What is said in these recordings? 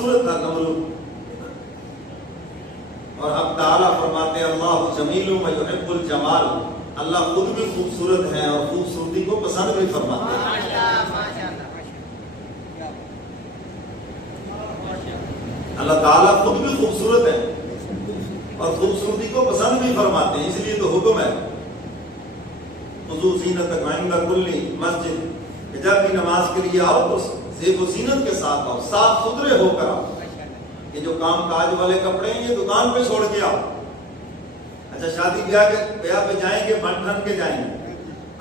خوبصورت تھا نمرود. اور اب تعالیٰ فرماتے ہیں اللہ جمیل و یحب الجمال، اللہ خود بھی خوبصورت ہیں اور خوبصورتی کو پسند بھی فرماتے ہیں. اللہ تعالیٰ خود بھی خوبصورت ہے اور خوبصورتی کو پسند بھی فرماتے ہیں، اس لیے تو حکم ہے خذوا زینتکم عند کل مسجد، کہ جب بھی نماز کے لیے آؤ تو زیب و زینت کے ساتھ آؤ، صاف ستھرے ہو کر آؤ. یہ جو کام کاج والے کپڑے ہیں یہ دکان پہ چھوڑ کے آؤ. اچھا شادی بیاہ پہ جائیں گے بن ٹھن کے جائیں گے،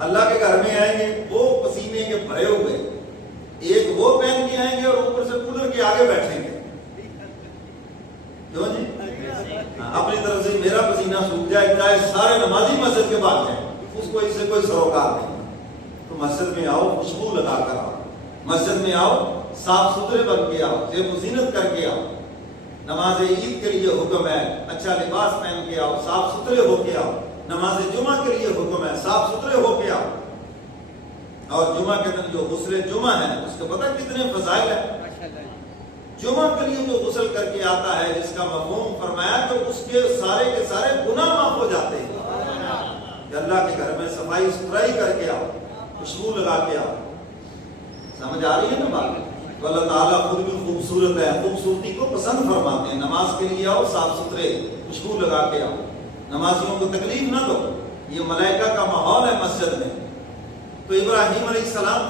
اللہ کے گھر میں آئیں گے وہ پسینے کے بھرے ہوئے، ایک وہ پہن کے آئیں گے اور اوپر سے کولر کے آگے بیٹھیں گے. کیوں جی؟ اپنی طرف سے میرا پسینہ سوکھ جائے چاہے سارے نمازی مسجد کے بعد جائیں، اس کو اس سے کوئی سروکار نہیں. تو مسجد میں آؤ خوشبو لگا کر آؤ، مسجد میں آؤ صاف ستھرے بن کے آؤ، زیب و زینت کر کے آؤ. نماز عید کے لیے حکم ہے اچھا لباس پہن کے آؤ، صاف ستھرے ہو کے آؤ. نماز جمعہ کے لیے حکم ہے صاف ستھرے ہو کے آؤ. اور جمعہ کے دن جو غسل جمعہ ہے اس کے پتہ کتنے فضائل ہیں. جمعہ کے لیے جو غسل کر کے آتا ہے جس کا مفہوم فرمایا تو اس کے سارے گناہ معاف ہو جاتے ہیں. کہ اللہ کے گھر میں صفائی ستھرائی کر کے آؤ، خوشبو لگا کے آؤ. سمجھ آ رہی ہے نا بات؟ تو اللہ تعالیٰ خود بھی خوبصورت ہے، خوبصورتی کو پسند فرماتے ہیں. نماز کے لیے آؤ صاف ستھرے خوشبو لگا کے آؤ، نمازیوں کو تکلیف نہ دو. یہ ملائکہ کا ماحول ہے مسجد میں. تو ابراہیم علیہ السلام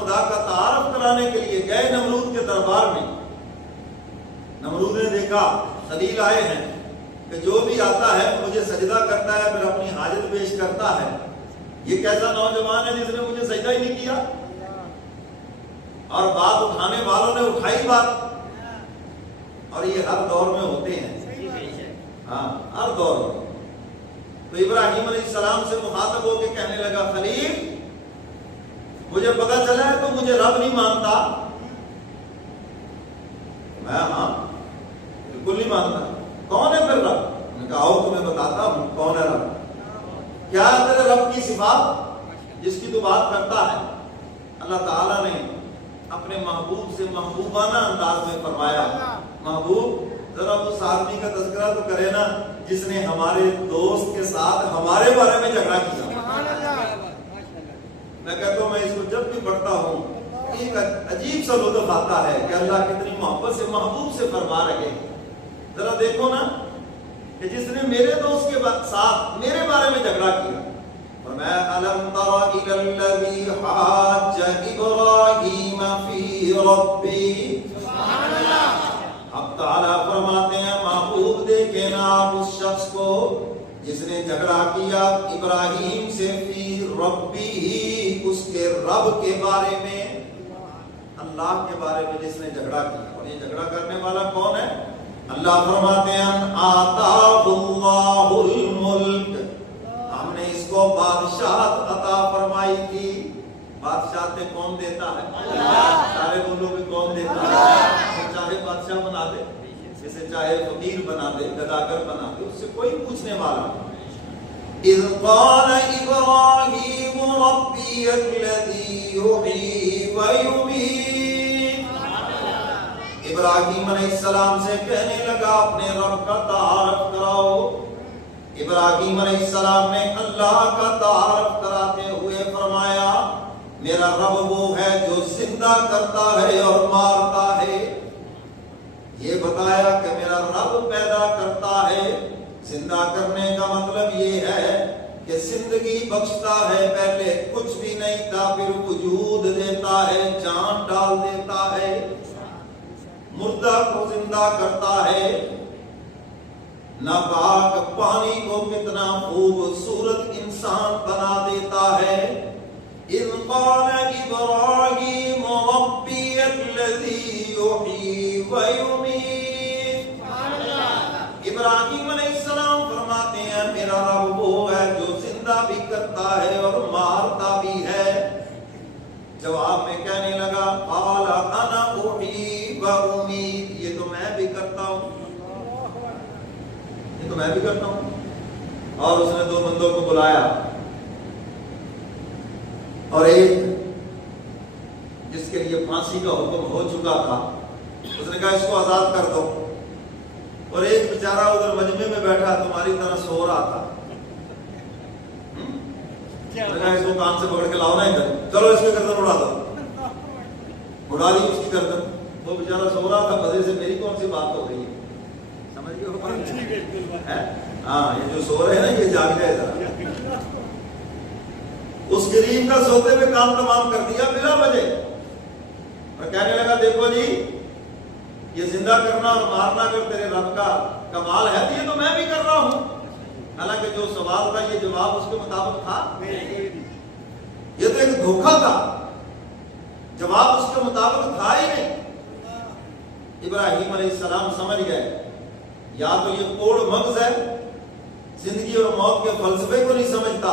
خدا کا تعارف کرانے کے لیے گئے نمرود کے دربار میں. نمرود نے دیکھا خلیل آئے ہیں کہ جو بھی آتا ہے مجھے سجدہ کرتا ہے پھر اپنی حاجت پیش کرتا ہے. یہ کیسا نوجوان ہے جس نے مجھے سجدہ ہی نہیں کیا؟ اور بات اٹھانے والوں نے اٹھائی بات. اور یہ ہر دور میں ہوتے ہیں، ہاں ہر دور میں. تو ابراہیم علیہ السلام سے مخاطب ہو کے کہنے لگا خلیل مجھے پتا چلا ہے تو مجھے رب نہیں مانتا. میں ہاں بالکل نہیں مانتا. کون ہے پھر رب؟ میں نے کہا آؤ تمہیں بتاتا ہوں کون ہے رب. کیا ہے تیرے رب کی صفات جس کی تو بات کرتا ہے؟ اللہ تعالیٰ نے اپنے محبوب سے محبوبانہ انداز میں فرمایا محبوب ذرا اس آدمی کا تذکرہ تو کرے نا جس نے ہمارے دوست کے ساتھ ہمارے بارے میں جھگڑا کیا. میں کہتا ہوں میں اس کو جب بھی پڑھتا ہوں ایک عجیب سا لطف آتا ہے کہ اللہ کتنی محبت سے محبوب سے فرما رہے ہیں. ذرا دیکھو نا کہ جس نے میرے دوست کے ساتھ میرے بارے میں جھگڑا کیا. فرمایا الم تر الی الذی حاج ابراہیم فی ربی. سبحان اللہ. اب تعالیٰ فرماتے ہیں محبوب دیکھیں نا آپ اس شخص کو جس نے جھگڑا کیا ابراہیم سے فی ربی، اس کے رب کے بارے میں، اللہ کے بارے میں جس نے جھگڑا کیا. اور یہ جھگڑا کرنے والا کون ہے؟ اللہ فرماتے ہیں آتاہ اللہ الملک، ہم نے اس کو بادشاہت عطا فرمائی تھی. بادشاہت کون دیتا ہے؟ اللہ. سارے بولو بھی کون دیتا ہے؟ چاہے بادشاہ بنا دے، جسے چاہے فقیر بنا دے، گداگر بنا دے، اس سے کوئی پوچھنے والا نہیں. اذ قال ابراہیم ربی الذی یحیی ویمیت. ابراہیم علیہ السلام سے کہنے لگا اپنے رب کا تعارف کراؤ. ابراہیم علیہ السلام نے اللہ کا تعارف کراتے ہوئے فرمایا میرا رب وہ ہے جو زندہ کرتا ہے اور مارتا ہے. یہ بتایا کہ میرا رب پیدا کرتا ہے. زندہ کرنے کا مطلب یہ ہے کہ زندگی بخشتا ہے، پہلے کچھ بھی نہیں تھا پھر وجود دیتا ہے، جان ڈال دیتا ہے. مردہ کو زندہ کرتا ہے. ناپاک پانی کو کتنا خوبصورت انسان بنا دیتا ہے. اذ قال ابراہیم ربی الذی یحیی ویمیت. ابراہیم علیہ السلام فرماتے ہیں میرا رب وہ ہے جو زندہ بھی کرتا ہے اور مارتا بھی ہے. جواب میں کہنے لگا قال انا احیی وامیت. یہ تو میں بھی کرتا ہوں، یہ تو میں بھی کرتا ہوں. اور اس نے دو بندوں کو بلایا اور ایک جس کے لیے پھانسی کا حکم ہو چکا تھا، اس نے کہا اس کو آزاد کر دو، اور ایک بیچارہ ادھر مجمع میں بیٹھا تمہاری طرح سو رہا تھا، اس کو کان سے پکڑ کے لاؤ نا ادھر، چلو اس کی گردن اڑا دو، اڑا دی اس کی گردن، وہ بیچارہ سو رہا تھا، مزے سے میری کون سی بات ہو رہی ہے، سمجھ گئے؟ ہاں یہ جو سو رہے ہیں نا یہ جاگ جائے ذرا، اس غریب کا سوتے میں کام تمام کر دیا بلا وجہ، اور کہنے لگا دیکھو جی یہ زندہ کرنا اور مارنا اگر تیرے رب کا کمال ہے تو یہ تو میں بھی کر رہا ہوں، حالانکہ جو سوال تھا یہ جواب اس کے مطابق تھا، یہ تو ایک دھوکہ تھا، جواب اس کے مطابق تھا ہی نہیں۔ ابراہیم علیہ السلام سمجھ گئے یا تو یہ کوڑ مغز ہے، زندگی اور موت کے فلسفے کو نہیں سمجھتا،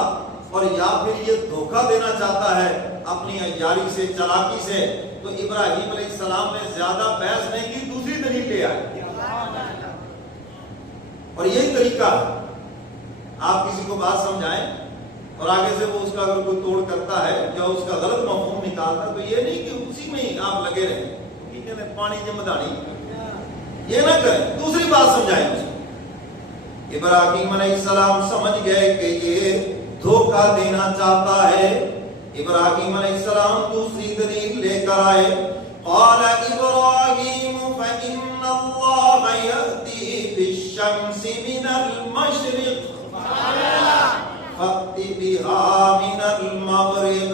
اور یا پھر یہ دھوکہ دینا چاہتا ہے اپنی عیاری سے، چالاکی سے۔ تو ابراہیم علیہ السلام نے زیادہ بحث نہیں کی، دوسری دلیل لے آئے، اور یہی طریقہ ہے، آپ کسی کو بات سمجھائیں اور آگے سے وہ اس کا اگر کوئی توڑ کرتا ہے یا اس کا غلط مفہوم نکالتا، تو یہ نہیں کہ اسی میں ہی آپ لگے رہیں پانی جم داڑی، یہ نہ کریں، دوسری بات سمجھائیں اس کو۔ ابراہیم علیہ السلام سمجھ گئے کہ یہ دھوکہ دینا چاہتا ہے، ابراہیم علیہ السلام دوسری دلیل لے کر آئے، قال ابراہیم فإن اللہ یأتی بالشمس من المشرق فأت بها من المغرب۔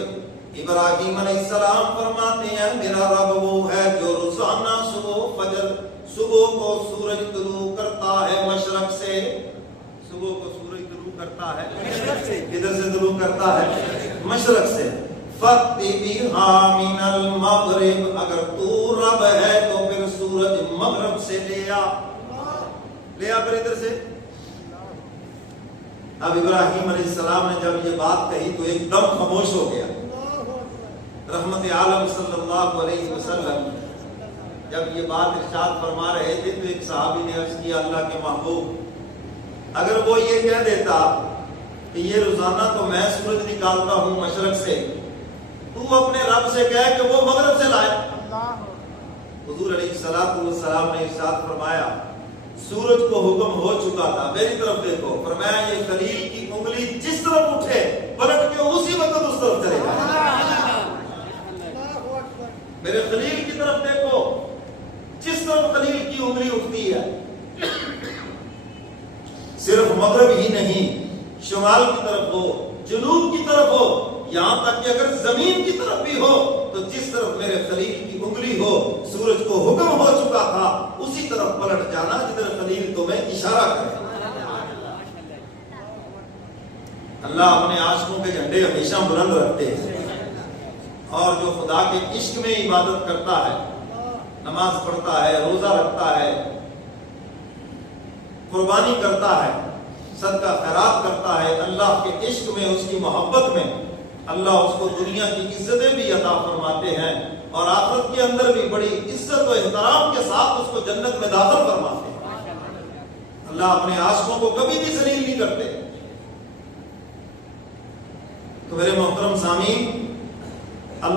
ابراہیم علیہ السلام فرماتے ہیں میرا رب وہ ہے جو روزانہ صبح کو سورج طلوع کرتا ہے مشرق سے، صبح کو سورج طلوع کرتا ہے کدھر سے طلوع کرتا ہے؟ مشرق سے۔ فَأْتِ بِهَا مِنَ الْمَغْرِبِ، اگر تو رب ہے تو پھر سورج مغرب سے لے آ پھر ادھر سے۔ اب ابراہیم علیہ السلام نے جب یہ بات کہی تو ایک دم خاموش ہو گیا۔ رحمت عالم صلی اللہ علیہ وسلم جب یہ بات ارشاد فرما رہے تھے تو ایک صحابی نے عرض کیا اللہ کے محبوب اگر وہ یہ کہہ دیتا کہ یہ روزانہ تو میں سورج نکالتا ہوں مشرق سے، تو اپنے رب سے کہہ کہ وہ مغرب سے لائے۔ حضور علیہ السلام نے ارشاد فرمایا سورج کو حکم ہو چکا تھا، میری طرف دیکھو، فرمایا یہ خلیل کی انگلی جس طرف اٹھے پلٹ کے اسی وقت اس طرف چلے جائے۔ میرے خلیل کی طرف دیکھو، جس طرف خلیل کی انگلی اٹھتی ہے، صرف مغرب ہی نہیں، شمال کی طرف ہو، جنوب کی طرف ہو، یہاں تک کہ اگر زمین کی طرف بھی ہو تو جس طرف میرے خلیل کی انگلی ہو، سورج کو حکم ہو چکا تھا اسی طرف پلٹ جانا جدھر خلیل تمہیں اشارہ کرے۔ اللہ اپنے عاشقوں کے جھنڈے ہمیشہ بلند رکھتے ہیں، اور جو خدا کے عشق میں عبادت کرتا ہے، نماز پڑھتا ہے، روزہ رکھتا ہے، قربانی کرتا ہے، صدقہ خیرات کرتا ہے، اللہ کے عشق میں، اس کی محبت میں اللہ اس کو دنیا کی عزتیں بھی عطا فرماتے ہیں، اور آخرت کے اندر بھی بڑی عزت و احترام کے ساتھ اس کو جنت میں داخل فرماتے ہیں۔ اللہ اپنے عاشقوں کو کبھی بھی ذلیل نہیں کرتے۔ تو میرے محترم سامعین،